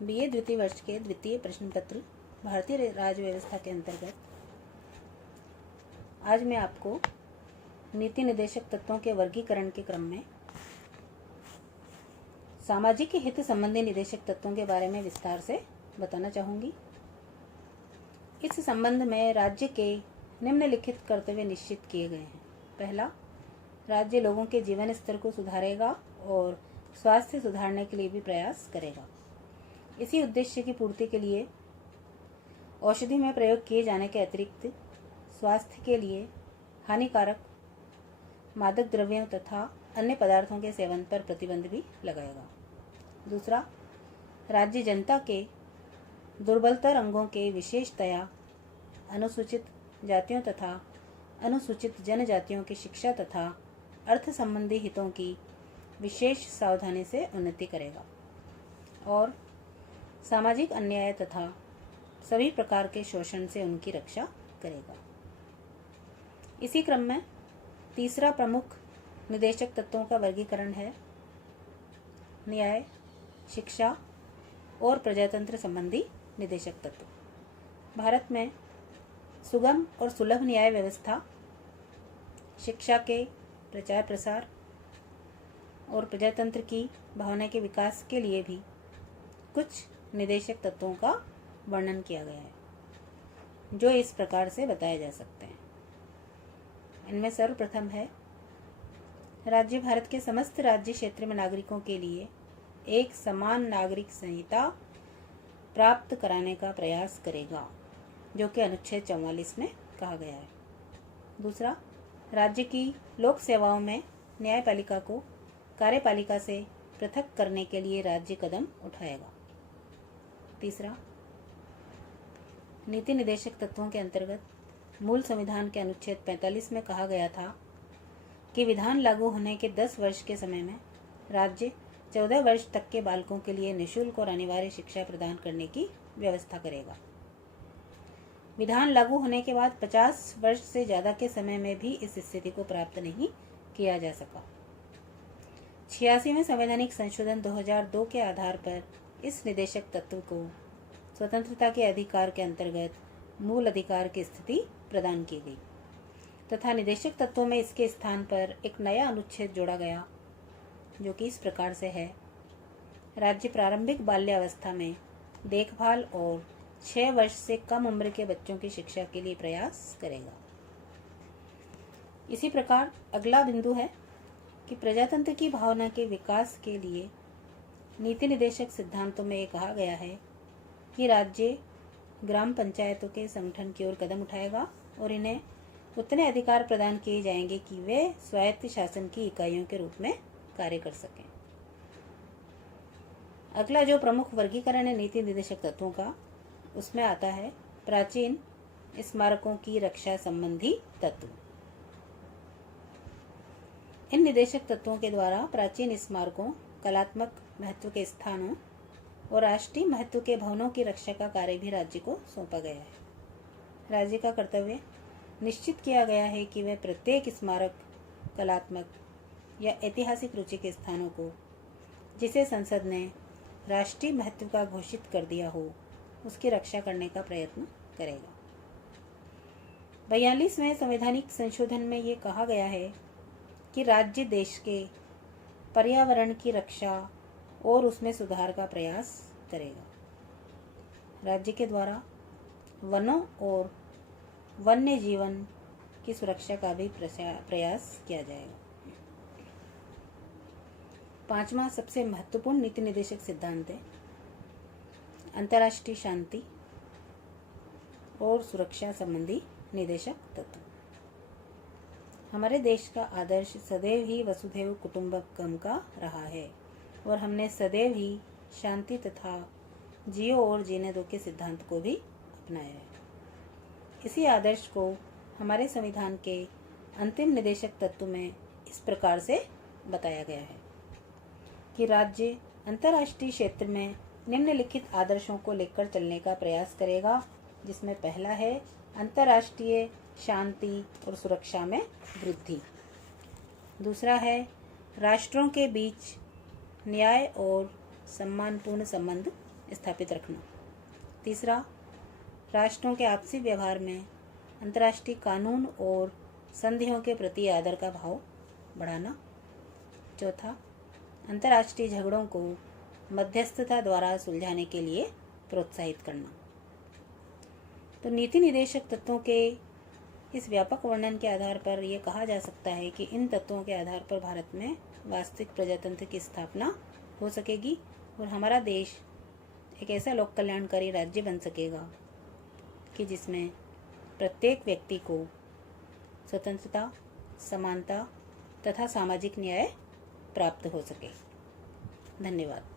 BA द्वितीय वर्ष के द्वितीय प्रश्न पत्र भारतीय राज्य व्यवस्था के अंतर्गत आज मैं आपको नीति निदेशक तत्वों के वर्गीकरण के क्रम में सामाजिक हित संबंधी निदेशक तत्वों के बारे में विस्तार से बताना चाहूँगी। इस संबंध में राज्य के निम्नलिखित कर्तव्य निश्चित किए गए हैं। पहला, राज्य लोगों के जीवन स्तर को सुधारेगा और स्वास्थ्य सुधारने के लिए भी प्रयास करेगा। इसी उद्देश्य की पूर्ति के लिए औषधि में प्रयोग किए जाने के अतिरिक्त स्वास्थ्य के लिए हानिकारक मादक द्रव्यों तथा अन्य पदार्थों के सेवन पर प्रतिबंध भी लगाएगा। दूसरा, राज्य जनता के दुर्बलतर अंगों के विशेषतया अनुसूचित जातियों तथा अनुसूचित जनजातियों की शिक्षा तथा अर्थ संबंधी हितों की विशेष सावधानी से उन्नति करेगा और सामाजिक अन्याय तथा सभी प्रकार के शोषण से उनकी रक्षा करेगा। इसी क्रम में तीसरा प्रमुख निदेशक तत्वों का वर्गीकरण है न्याय, शिक्षा और प्रजातंत्र संबंधी निदेशक तत्व। भारत में सुगम और सुलभ न्याय व्यवस्था, शिक्षा के प्रचार प्रसार और प्रजातंत्र की भावना के विकास के लिए भी कुछ निदेशक तत्वों का वर्णन किया गया है, जो इस प्रकार से बताए जा सकते हैं। इनमें सर्वप्रथम है, राज्य भारत के समस्त राज्य क्षेत्र में नागरिकों के लिए एक समान नागरिक संहिता प्राप्त कराने का प्रयास करेगा, जो कि अनुच्छेद 44 में कहा गया है। दूसरा, राज्य की लोक सेवाओं में न्यायपालिका को कार्यपालिका से पृथक करने के लिए राज्य कदम उठाएगा। तीसरा, नीति निदेशक तत्वों के अंतर्गत मूल संविधान के अनुच्छेद 45 में कहा गया था कि विधान लागू होने के 10 वर्ष के समय में राज्य 14 वर्ष तक के बालकों के लिए निःशुल्क और अनिवार्य शिक्षा प्रदान करने की व्यवस्था करेगा। विधान लागू होने के बाद 50 वर्ष से ज़्यादा के समय में भी इस स्थिति को प्राप्त नहीं किया जा सका। 86वें संवैधानिक संशोधन 2002 के आधार पर इस निदेशक तत्व को स्वतंत्रता के अधिकार के अंतर्गत मूल अधिकार की स्थिति प्रदान की गई तथा निदेशक तत्वों में इसके स्थान पर एक नया अनुच्छेद जोड़ा गया, जो कि इस प्रकार से है। राज्य प्रारंभिक बाल्यावस्था में देखभाल और 6 वर्ष से कम उम्र के बच्चों की शिक्षा के लिए प्रयास करेगा। इसी प्रकार अगला बिंदु है कि प्रजातंत्र की भावना के विकास के लिए नीति निदेशक सिद्धांतों में ये कहा गया है कि राज्य ग्राम पंचायतों के संगठन की ओर कदम उठाएगा और इन्हें उतने अधिकार प्रदान किए जाएंगे कि वे स्वायत्त शासन की इकाइयों के रूप में कार्य कर सकें। अगला जो प्रमुख वर्गीकरण है नीति निदेशक तत्वों का, उसमें आता है प्राचीन स्मारकों की रक्षा संबंधी तत्व। इन निदेशक तत्वों के द्वारा प्राचीन स्मारकों, कलात्मक महत्व के स्थानों और राष्ट्रीय महत्व के भवनों की रक्षा का कार्य भी राज्य को सौंपा गया है। राज्य का कर्तव्य निश्चित किया गया है कि वह प्रत्येक स्मारक, कलात्मक या ऐतिहासिक रुचि के स्थानों को जिसे संसद ने राष्ट्रीय महत्व का घोषित कर दिया हो, उसकी रक्षा करने का प्रयत्न करेगा। 42वें संवैधानिक संशोधन में ये कहा गया है कि राज्य देश के पर्यावरण की रक्षा और उसमें सुधार का प्रयास करेगा। राज्य के द्वारा वनों और वन्य जीवन की सुरक्षा का भी प्रयास किया जाएगा। 5वां सबसे महत्वपूर्ण नीति निदेशक सिद्धांत है अंतर्राष्ट्रीय शांति और सुरक्षा संबंधी निदेशक तत्व। हमारे देश का आदर्श सदैव ही वसुधैव कुटुंबकम का रहा है और हमने सदैव ही शांति तथा जियो और जीने दो के सिद्धांत को भी अपनाया है। इसी आदर्श को हमारे संविधान के अंतिम निदेशक तत्व में इस प्रकार से बताया गया है कि राज्य अंतर्राष्ट्रीय क्षेत्र में निम्नलिखित आदर्शों को लेकर चलने का प्रयास करेगा, जिसमें पहला है अंतर्राष्ट्रीय शांति और सुरक्षा में वृद्धि। दूसरा है राष्ट्रों के बीच न्याय और सम्मानपूर्ण संबंध स्थापित रखना। तीसरा, राष्ट्रों के आपसी व्यवहार में अंतर्राष्ट्रीय कानून और संधियों के प्रति आदर का भाव बढ़ाना। चौथा, अंतर्राष्ट्रीय झगड़ों को मध्यस्थता द्वारा सुलझाने के लिए प्रोत्साहित करना। तो नीति निदेशक तत्वों के इस व्यापक वर्णन के आधार पर यह कहा जा सकता है कि इन तत्वों के आधार पर भारत में वास्तविक प्रजातंत्र की स्थापना हो सकेगी और हमारा देश एक ऐसा लोक कल्याणकारी राज्य बन सकेगा कि जिसमें प्रत्येक व्यक्ति को स्वतंत्रता, समानता तथा सामाजिक न्याय प्राप्त हो सके। धन्यवाद।